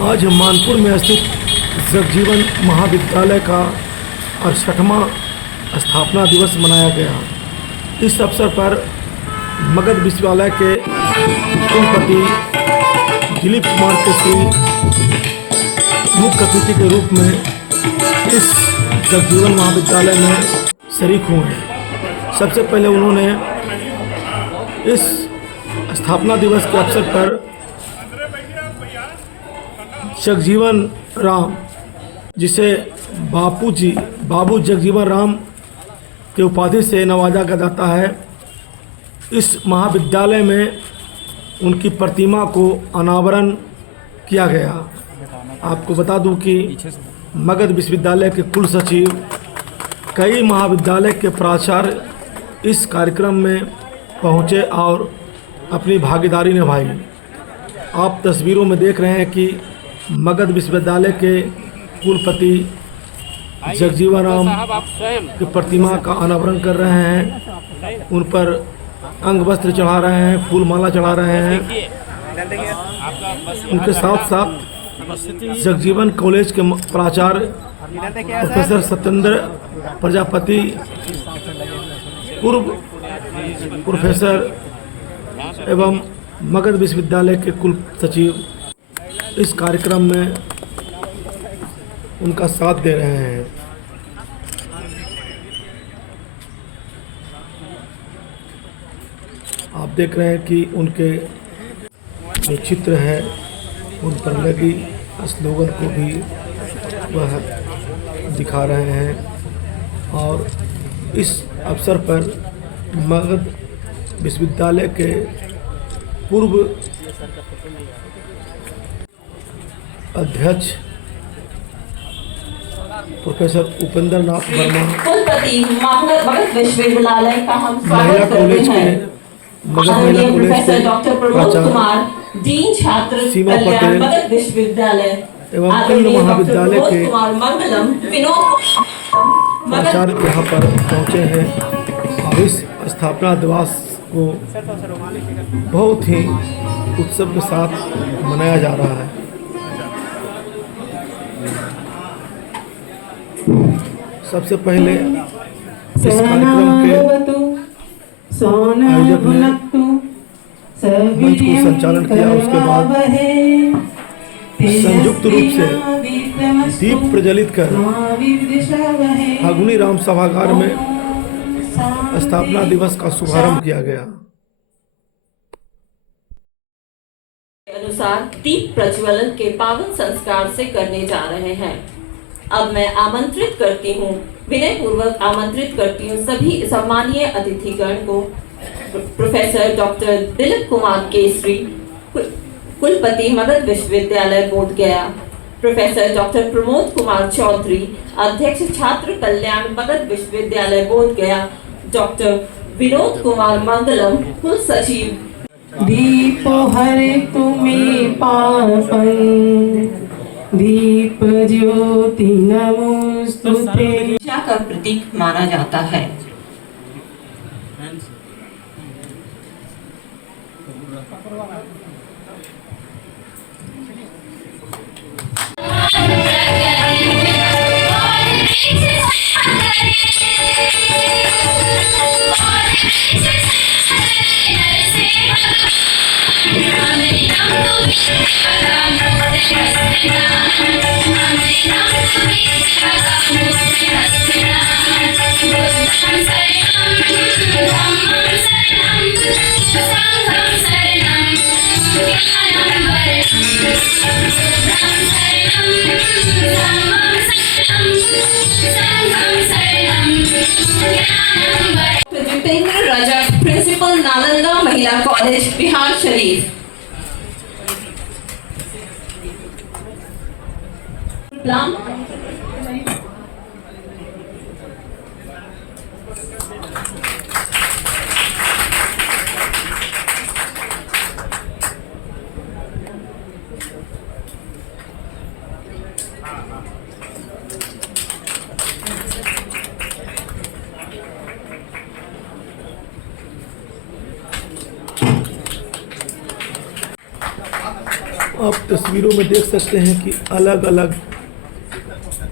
आज मानपुर में स्थित जगजीवन महाविद्यालय का 68वां स्थापना दिवस मनाया गया। इस अवसर पर मगध विश्वविद्यालय के कुलपति दिलीप कुमार केसरी मुख्य अतिथि के रूप में इस जगजीवन महाविद्यालय में शरीक हुए हैं। सबसे पहले उन्होंने इस स्थापना दिवस के अवसर पर जगजीवन राम, जिसे बाबू जगजीवन राम के उपाधि से नवाजा जाता है, इस महाविद्यालय में उनकी प्रतिमा को अनावरण किया गया। आपको बता दूं कि मगध विश्वविद्यालय के कुल सचिव, कई महाविद्यालय के प्राचार्य इस कार्यक्रम में पहुंचे और अपनी भागीदारी निभाई। आप तस्वीरों में देख रहे हैं कि मगध विश्वविद्यालय के कुलपति जगजीवन राम की प्रतिमा का अनावरण कर रहे हैं, उन पर अंग वस्त्र चढ़ा रहे हैं, फूल माला चढ़ा रहे हैं। उनके साथ साथ जगजीवन कॉलेज के प्राचार्य प्रोफेसर सत्येंद्र प्रजापति, पूर्व प्रोफेसर एवं मगध विश्वविद्यालय के कुल सचिव इस कार्यक्रम में उनका साथ दे रहे हैं। आप देख रहे हैं कि उनके जो चित्र है उन पर लगी स्लोगन को भी वह दिखा रहे हैं। और इस अवसर पर मगध विश्वविद्यालय के पूर्व अध्यक्ष प्रोफेसर उपेंद्र नाथ वर्मा, कुलपति मगध विश्वविद्यालय का हम महिला स्वागत कॉलेज करते के हैं। मगध महिला कॉलेज प्रोफेसर डॉक्टर प्रमोद प्राचार्य कुमार, डीन छात्र सीमा कल्याण पटेल मगध विश्वविद्यालय एवं अन्य महाविद्यालय के मंगलम विनोद प्राचार्य यहाँ पर पहुँचे हैं और इस स्थापना दिवस को बहुत ही उत्सव के साथ मनाया जा रहा है। सबसे पहले इस कार्यक्रम के आयोजक ने मंच को संचालन किया। उसके बाद संयुक्त रूप से दीप प्रज्वलित कर फागुनी राम सभागार में स्थापना दिवस का शुभारंभ किया गया। अनुसार दीप प्रज्वलन के पावन संस्कार से करने जा रहे हैं। अब मैं आमंत्रित करती हूँ, विनय पूर्वक आमंत्रित करती हूँ सभी सम्मानीय अतिथिगण को। प्रोफेसर डॉक्टर दिलीप कुमार केसरी, कुलपति मगध विश्वविद्यालय बोध गया, प्रोफेसर डॉक्टर प्रमोद कुमार चौधरी, अध्यक्ष छात्र कल्याण मगध विश्वविद्यालय बोध गया, डॉक्टर विनोद कुमार मंगलम, कुल सचिव। दीपो हरे तुम्हें पावन, दीप ज्योति नमोस्तुते ऊर्जा का प्रतीक माना जाता है। जितेंद्र रजक, प्रिंसिपल नालंदा महिला कॉलेज बिहार शरीफ। प्लान आप तस्वीरों में देख सकते हैं कि अलग अलग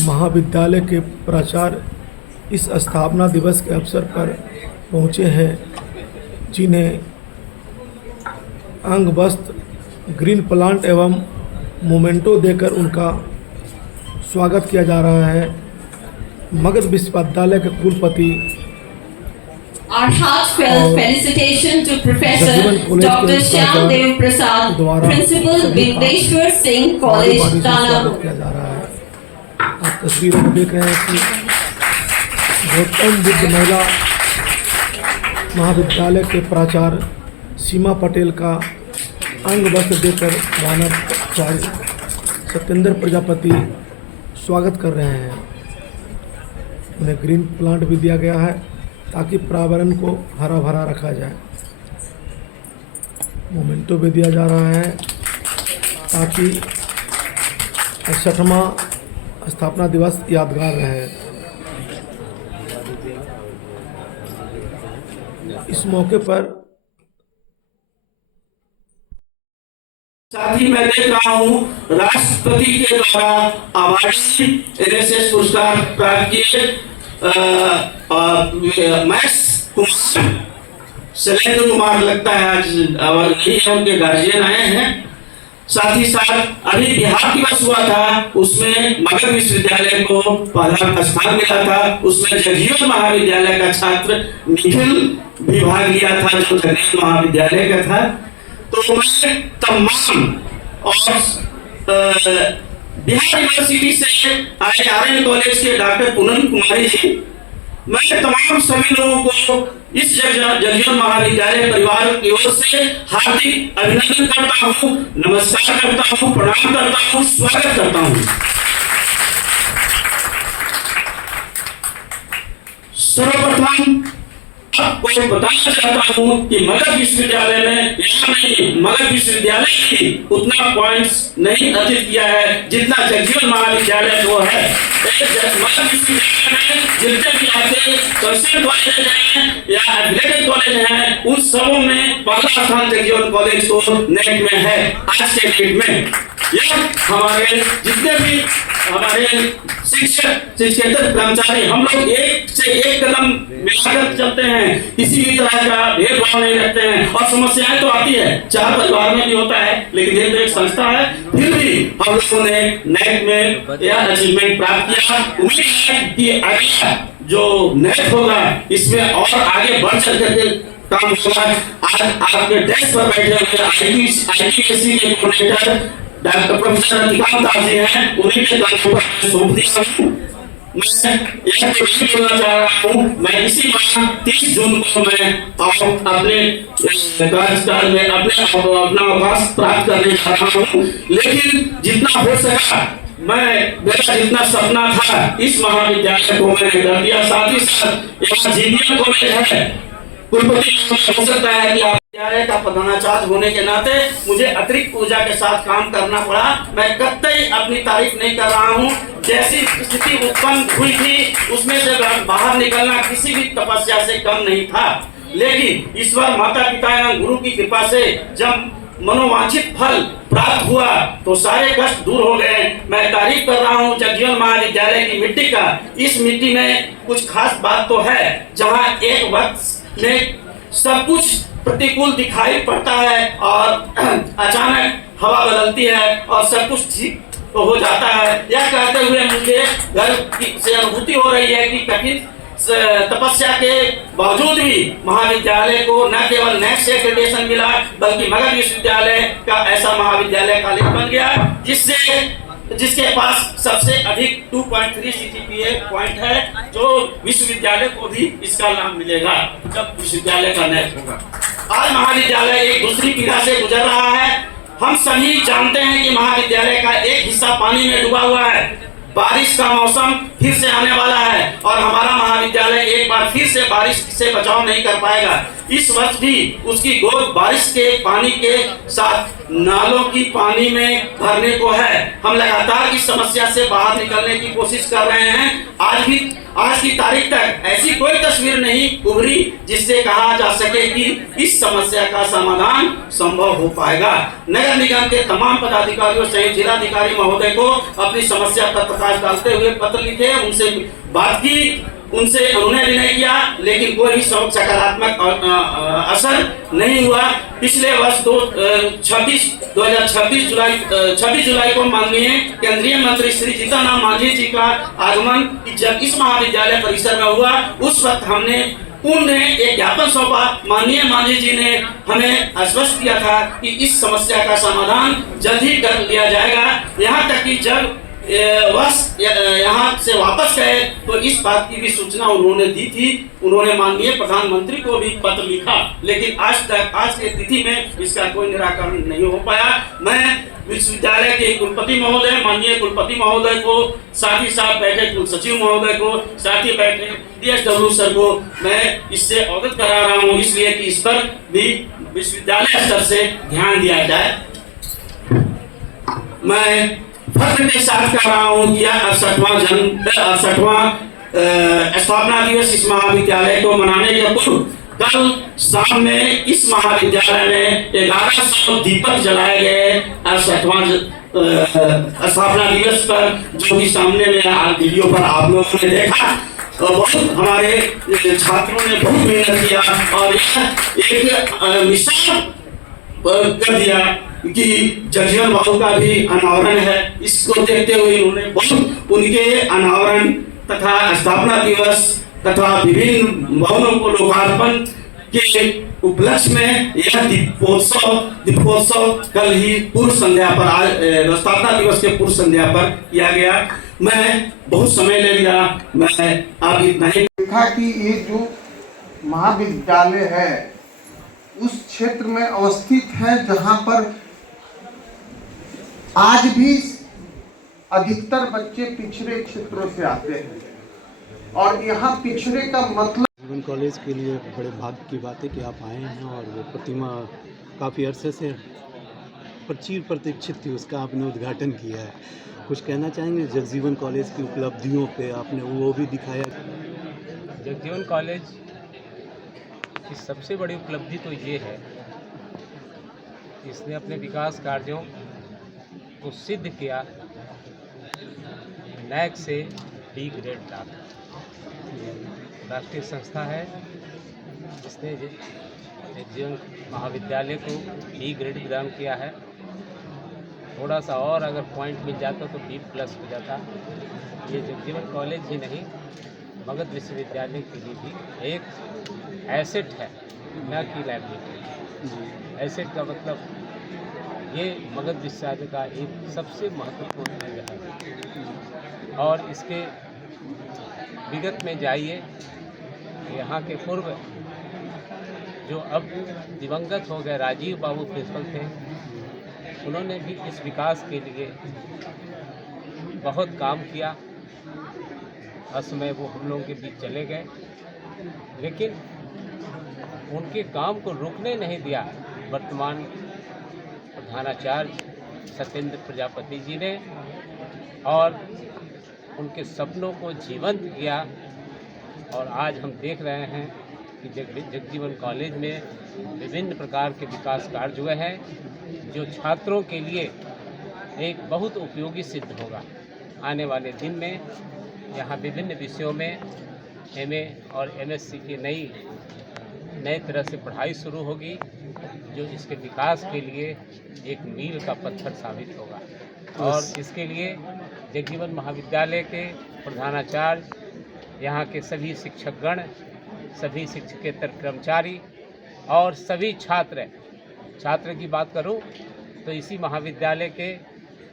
महाविद्यालय के प्राचार्य इस स्थापना दिवस के अवसर पर पहुंचे हैं, जिन्हें अंग वस्त्र, ग्रीन प्लांट एवं मोमेंटो देकर उनका स्वागत किया जा रहा है। मगध विश्वविद्यालय के कुलपति Our heartfelt felicitation to Professor Jagjivan college Dr. के Shyam Dev Prasad, द्वारा Principal सभी का Bindeshwar Singh बड़ी College, से स्वागत Tanapur. किया जा रहा है। आप तस्वीरों में देख रहे हैं कि गौतम बुद्ध महिला महाविद्यालय के प्राचार्य सीमा पटेल का अंग वस्त्र देकर वानराचार्य सत्येंद्र प्रजापति स्वागत कर रहे हैं। उन्हें ग्रीन प्लांट भी दिया गया है ताकि पर्यावरण को हरा भरा रखा जाए। मोमेंटो भी दिया जा रहा है ताकि 68वां स्थापना दिवस यादगार रहे। इस मौके पर साथ ही मैं देख रहा हूँ राष्ट्रपति के द्वारा अवार्डी एनएसएस पुरस्कार प्राप्त किए मैक्स कुमार, शैलेंद्र कुमार लगता है आज नहीं है, उनके गार्जियन आए हैं। साथ ही साथ अभी बिहार दिवस हुआ था, उसमें मगध विश्वविद्यालय को पहला स्थान मिला था। उसमें जगजीवन महाविद्यालय का छात्र निखिल भी भाग लिया था, जो जगजीवन महाविद्यालय का था। तो मैं तमाम और बिहार यूनिवर्सिटी से आए आर्यन कॉलेज के डॉक्टर पूनम कुमारी जी, मैं तमाम सभी लोगों को इस जगजीवन महाविद्यालय परिवार की ओर से हार्दिक अभिनंदन करता हूँ, नमस्कार करता हूँ, प्रणाम करता हूँ, स्वागत करता हूँ। सर्वप्रथम आपको बताना चाहता हूँ कि मगध विश्वविद्यालय ने यहाँ नहीं, मगध विश्वविद्यालय ही उतना पॉइंट्स नहीं अर्जित किया है जितना जगजीवन महाविद्यालय को है। मगध विश्वविद्यालय में जितने भी आपके कंसर्न कॉलेज हैं या एफिलिएटेड कॉलेज हैं, उन सबों में पहला स्थान जगजीवन कॉलेज को नेट में है। आज के डेट में यह हमारे जितने भी हमारे शिक्षक शिक्षकेतर कर्मचारी, हम लोग एक से एक कदम मिलाकर चलते हैं, किसी भी तरह का भेदभाव नहीं रखते हैं। और समस्याएं तो आती है, चार परिवार में भी होता है, लेकिन ये तो एक संस्था है। फिर भी हम लोगों ने नेट में यह अचीवमेंट प्राप्त किया। उम्मीद है कि अगला जो नेट होगा इसमें और आगे बढ़ चढ़ करके काम होगा। आज आपके डेस्क पर बैठे हुए ITSC के कोऑर्डिनेटर डॉक्टर प्रोफेसर अधिकांश दास जी हैं, उन्हीं के द्वारा पर सौंप दिया हूँ। मैं यह बोलना चाह रहा हूँ, मैं इसी माह 30 जून को मैं अपने कार्यकाल में अपना अवकाश प्राप्त करने जा रहा हूँ। लेकिन जितना हो सका मेरा जितना सपना था इस महाविद्यालय को मैंने कर दिया। साथ ही साथ यहाँ जीनियर कॉलेज है, कुलपति हो सकता है कि आप विद्यालय का प्रधानाचार्य होने के नाते मुझे अतिरिक्त ऊर्जा के साथ काम करना पड़ा। मैं कतई अपनी तारीफ नहीं कर रहा हूँ। जैसी स्थिति उत्पन्न हुई थी उसमें से बाहर निकलना किसी भी तपस्या से कम नहीं था। लेकिन ईश्वर, माता पिता एवं गुरु की कृपा से जब मनोवांछित फल प्राप्त हुआ तो सारे कष्ट दूर हो गए। मैं तारीफ कर रहा हूँ जगजीवन महाविद्यालय की मिट्टी का। इस मिट्टी में कुछ खास बात तो है, जहाँ एक वक्त में सब कुछ प्रतिकूल दिखाई पड़ता है और अचानक हवा बदलती है और सब कुछ ठीक हो जाता है। यह कहते हुए मुझे गर्व से अनुभूति हो रही है कि कठिन तपस्या के बावजूद भी महाविद्यालय को न केवल नेट से एक्रेडिटेशन मिला, बल्कि मगध विश्वविद्यालय का ऐसा महाविद्यालय कॉलेज बन गया जिसके पास सबसे अधिक 2.3 CGPA पॉइंट है, जो विश्वविद्यालय को भी इसका नाम मिलेगा जब विश्वविद्यालय का नेट होगा। आज महाविद्यालय एक दूसरी पीढ़ा से गुजर रहा है। हम सभी जानते हैं कि महाविद्यालय का एक हिस्सा पानी में डूबा हुआ है। बारिश का मौसम फिर से आने वाला है और हमारा महाविद्यालय एक बार फिर से बारिश से बचाव नहीं कर पाएगा। इस वर्ष भी उसकी गोद बारिश के पानी के साथ नालों की पानी में भरने को है। हम लगातार इस समस्या से बाहर निकलने की कोशिश कर रहे हैं। आज भी आज की तारीख तक ऐसी कोई तस्वीर नहीं उभरी जिससे कहा जा सके कि इस समस्या का समाधान संभव हो पाएगा। नगर निगम के तमाम पदाधिकारियों सहित जिलाधिकारी महोदय को अपनी समस्या पर प्रकाश डालते हुए पत्र लिखे, उनसे बात की, उनसे अनुनय विनय किया, लेकिन कोई भी सकारात्मक असर नहीं हुआ। पिछले वर्ष 26 जुलाई को माननीय केंद्रीय मंत्री श्री जीतन राम मांझी जी का आगमन जब इस महाविद्यालय परिसर में हुआ, उस वक्त हमने उन्हें एक ज्ञापन सौंपा। माननीय मांझी जी ने हमें आश्वस्त किया था कि इस समस्या का समाधान जल्द ही कर लिया जाएगा। यहाँ तक कि जब यहाँ से वापस गए तो इस बात की भी सूचना उन्होंने दी थी। उन्होंने माननीय प्रधानमंत्री को भी पत्र लिखा, लेकिन आज के तिथि में इसका कोई निराकरण नहीं हो पाया। मैं विश्वविद्यालय के कुलपति महोदय, माननीय कुलपति महोदय को, साथ ही साथ बैठे कुल सचिव महोदय को, साथ ही बैठे DSW सर को मैं इससे अवगत करा रहा हूँ, इसलिए कि इस पर भी विश्वविद्यालय स्तर से ध्यान दिया जाए। मैं फख्र के साथ कह रहा हूँ कि 68वां स्थापना दिवस इस महाविद्यालय को मनाने के पूर्व कल शाम में इस महाविद्यालय में 1100 दीपक जलाए गए 68वां स्थापना दिवस पर, जो कि सामने में वीडियो पर आप लोगों ने देखा। बहुत हमारे छात्रों ने बहुत मेहनत किया और एक मिसाल कर दिया कि जगजीवन बाबू का भी अनावरण है। इसको देखते हुए उन्होंने बहुत उनके अनावरण तथा स्थापना दिवस तथा विभिन्न भवनों को लोकार्पण के उपलक्ष्य में यह दीपोत्सव कल ही पूर्व संध्या पर, आज स्थापना दिवस के पूर्व संध्या पर किया गया। मैं बहुत समय ले लिया, मैं आप इतना ही देखा कि ये जो महाविद्यालय है उस क्षेत्र में अवस्थित है जहां पर आज भी अधिकतर बच्चे पिछड़े क्षेत्रों से आते हैं, और यहाँ पिछड़े का मतलब जीवन कॉलेज के लिए बड़े भाग्य की बात है कि आप आए हैं, और वो प्रतिमा काफ़ी अरसे से चिर प्रतीक्षित थी, उसका आपने उद्घाटन किया है। कुछ कहना चाहेंगे जगजीवन कॉलेज की उपलब्धियों पे? आपने वो भी दिखाया। जगजीवन कॉलेज की सबसे बड़ी उपलब्धि तो ये है, इसने अपने विकास कार्यों को सिद्ध किया, NAC से D ग्रेड प्राप्त। राष्ट्रीय संस्था है जिसने जगजीवन महाविद्यालय को D ग्रेड प्रदान किया है। थोड़ा सा और अगर पॉइंट मिल जाता तो B+ हो जाता। ये जगजीवन कॉलेज ही नहीं, मगध विश्वविद्यालय के लिए भी एक एसेट है, न कि लाइबिलिटी। एसेट का मतलब ये मगध विश्वविद्यालय का एक सबसे महत्वपूर्ण अंग है। और इसके विगत में जाइए, यहाँ के पूर्व जो अब दिवंगत हो गए राजीव बाबू प्रिंसिपल थे, उन्होंने भी इस विकास के लिए बहुत काम किया। असमय वो हम लोगों के बीच चले गए, लेकिन उनके काम को रुकने नहीं दिया वर्तमान प्रधानाचार्य सत्येंद्र प्रजापति जी ने, और उनके सपनों को जीवंत किया। और आज हम देख रहे हैं कि जगजीवन कॉलेज में विभिन्न प्रकार के विकास कार्य हुए हैं, जो छात्रों के लिए एक बहुत उपयोगी सिद्ध होगा। आने वाले दिन में यहाँ विभिन्न विषयों में MA और MSc की नई तरह से पढ़ाई शुरू होगी, जो इसके विकास के लिए एक मील का पत्थर साबित होगा। और इसके लिए जगजीवन महाविद्यालय के प्रधानाचार्य, यहाँ के सभी शिक्षकगण, सभी शिक्षकेतर कर्मचारी और सभी छात्र की बात करूं तो इसी महाविद्यालय के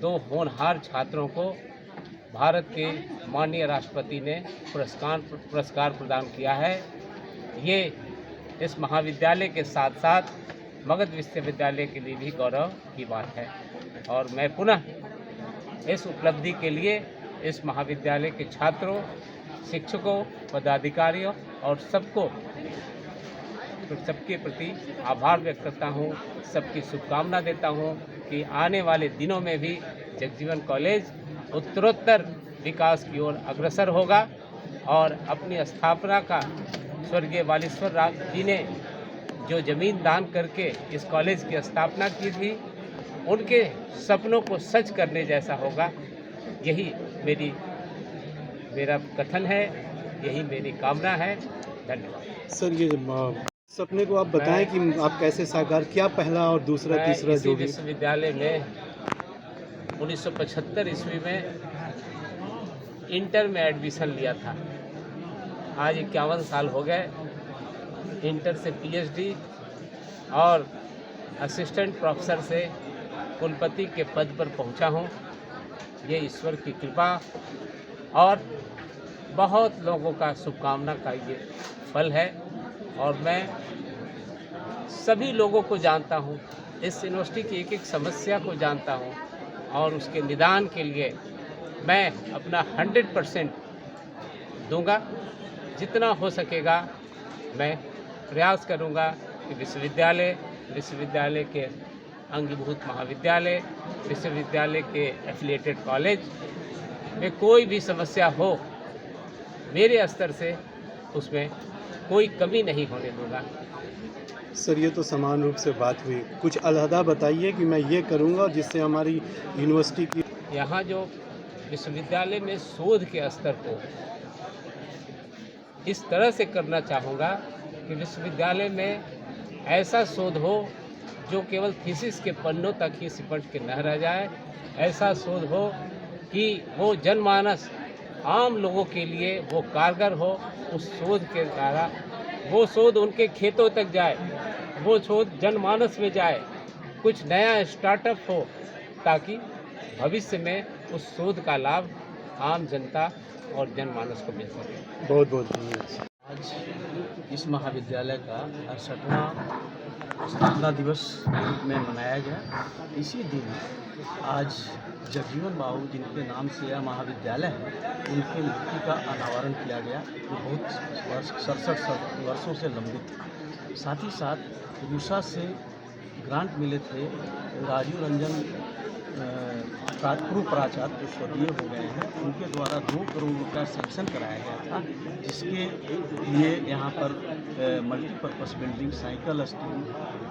2 होनहार छात्रों को भारत के माननीय राष्ट्रपति ने पुरस्कार प्रदान किया है। ये इस महाविद्यालय के साथ साथ मगध विश्वविद्यालय के लिए भी गौरव की बात है। और मैं पुनः इस उपलब्धि के लिए इस महाविद्यालय के छात्रों, शिक्षकों, पदाधिकारियों और सबके प्रति आभार व्यक्त करता हूँ, सबकी शुभकामना देता हूँ कि आने वाले दिनों में भी जगजीवन कॉलेज उत्तरोत्तर विकास की ओर अग्रसर होगा और अपनी स्थापना का स्वर्गीय बालेश्वर राव जी ने जो ज़मीन दान करके इस कॉलेज की स्थापना की थी, उनके सपनों को सच करने जैसा होगा, यही मेरा कथन है, यही मेरी कामना है। धन्यवाद। सर, ये सपने को आप बताएं कि आप कैसे साकार, क्या पहला और दूसरा तीसरा इसी जो भी। विश्वविद्यालय में 1975 ईस्वी में इंटर में एडमिशन लिया था। आज 51 साल हो गए। इंटर से पीएचडी और असिस्टेंट प्रोफेसर से कुलपति के पद पर पहुंचा हूं। ये ईश्वर की कृपा और बहुत लोगों का शुभकामना का ये फल है। और मैं सभी लोगों को जानता हूँ, इस यूनिवर्सिटी की एक एक समस्या को जानता हूँ और उसके निदान के लिए मैं अपना 100% दूंगा। जितना हो सकेगा मैं प्रयास करूंगा कि विश्वविद्यालय के अंगीभूत महाविद्यालय, विश्वविद्यालय के एफिलिएटेड कॉलेज में कोई भी समस्या हो, मेरे स्तर से उसमें कोई कमी नहीं होने दूंगा। सर, ये तो समान रूप से बात हुई, कुछ अलहदा बताइए कि मैं ये करूँगा जिससे हमारी यूनिवर्सिटी की। यहाँ जो विश्वविद्यालय में शोध के स्तर को इस तरह से करना चाहूँगा कि विश्वविद्यालय में ऐसा शोध हो जो केवल थीसिस के पन्नों तक ही सिमट के न रह जाए। ऐसा शोध हो कि वो जनमानस, आम लोगों के लिए वो कारगर हो। उस शोध के द्वारा वो शोध उनके खेतों तक जाए, वो शोध जनमानस में जाए, कुछ नया स्टार्टअप हो, ताकि भविष्य में उस शोध का लाभ आम जनता और जनमानस को मिल सके। बहुत बहुत धन्यवाद। आज इस महाविद्यालय का 68वां स्थापना दिवस रूप में मनाया गया। इसी दिन आज जगजीवन बाबू, जिनके नाम से यह महाविद्यालय है, उनके मूर्ति का अनावरण किया गया, जो बहुत 67 वर्षों से लंबित था। साथ ही साथ रूसा से ग्रांट मिले थे। राजीव रंजन पूर्व प्राचार्य जो स्वर्गीय हो गए हैं, उनके द्वारा 2 करोड़ रुपया सैंक्शन कराया गया था, जिसके लिए यहाँ पर multipurpose building, cycle store,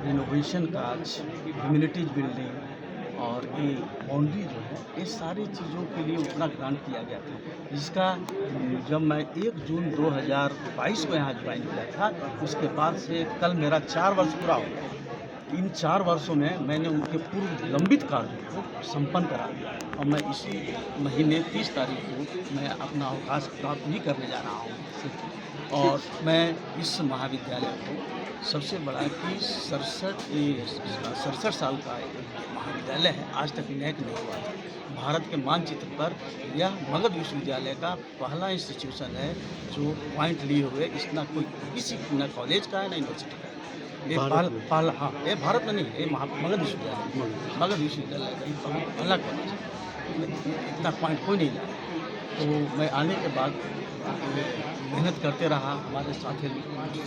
renovation काज, ह्यूमैनिटीज बिल्डिंग और ये बाउंड्री जो है, ये सारी चीज़ों के लिए उतना ग्रांट किया गया था। जिसका जब मैं 1 जून 2022 को यहाँ ज्वाइन किया था, उसके बाद से कल मेरा 4 वर्ष पूरा हो गया। इन 4 वर्षों में मैंने उनके पूर्व लंबित कार्यों को संपन्न करा दिया और मैं इसी महीने 30 तारीख को मैं अपना अवकाश प्राप्त भी करने जा रहा हूँ। और मैं इस महाविद्यालय को सबसे बड़ा कि 67 साल का एक महाविद्यालय है, आज तक नैक नहीं हुआ था। भारत के मानचित्र पर यह मगध विश्वविद्यालय का पहला इंस्टीट्यूशन है जो पॉइंट लिए हुए, इसना कोई किसी न कॉलेज का है न यूनिवर्सिटी का है। ये पहला, हाँ, ये भारत में नहीं, ये मगध विश्वविद्यालय का पहला कॉलेज है। इतना पॉइंट कोई नहीं लाया। तो मैं आने के बाद मेहनत करते रहा, हमारे साथी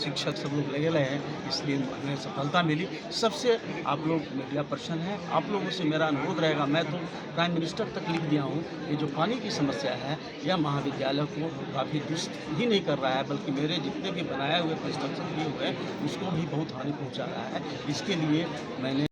शिक्षक सब लोग लगे रहे हैं, इसलिए हमें सफलता मिली। सबसे आप लोग मीडिया पर्सन हैं, आप लोगों से मेरा अनुरोध रहेगा, मैं तो प्राइम मिनिस्टर तक लिख दिया हूँ, ये जो पानी की समस्या है, यह महाविद्यालय को काफ़ी दुष्ट ही नहीं कर रहा है, बल्कि मेरे जितने भी बनाए हुए कंस्ट्रक्शन किए हुए हैं उसको भी बहुत हानि पहुँचा रहा है। इसके लिए मैंने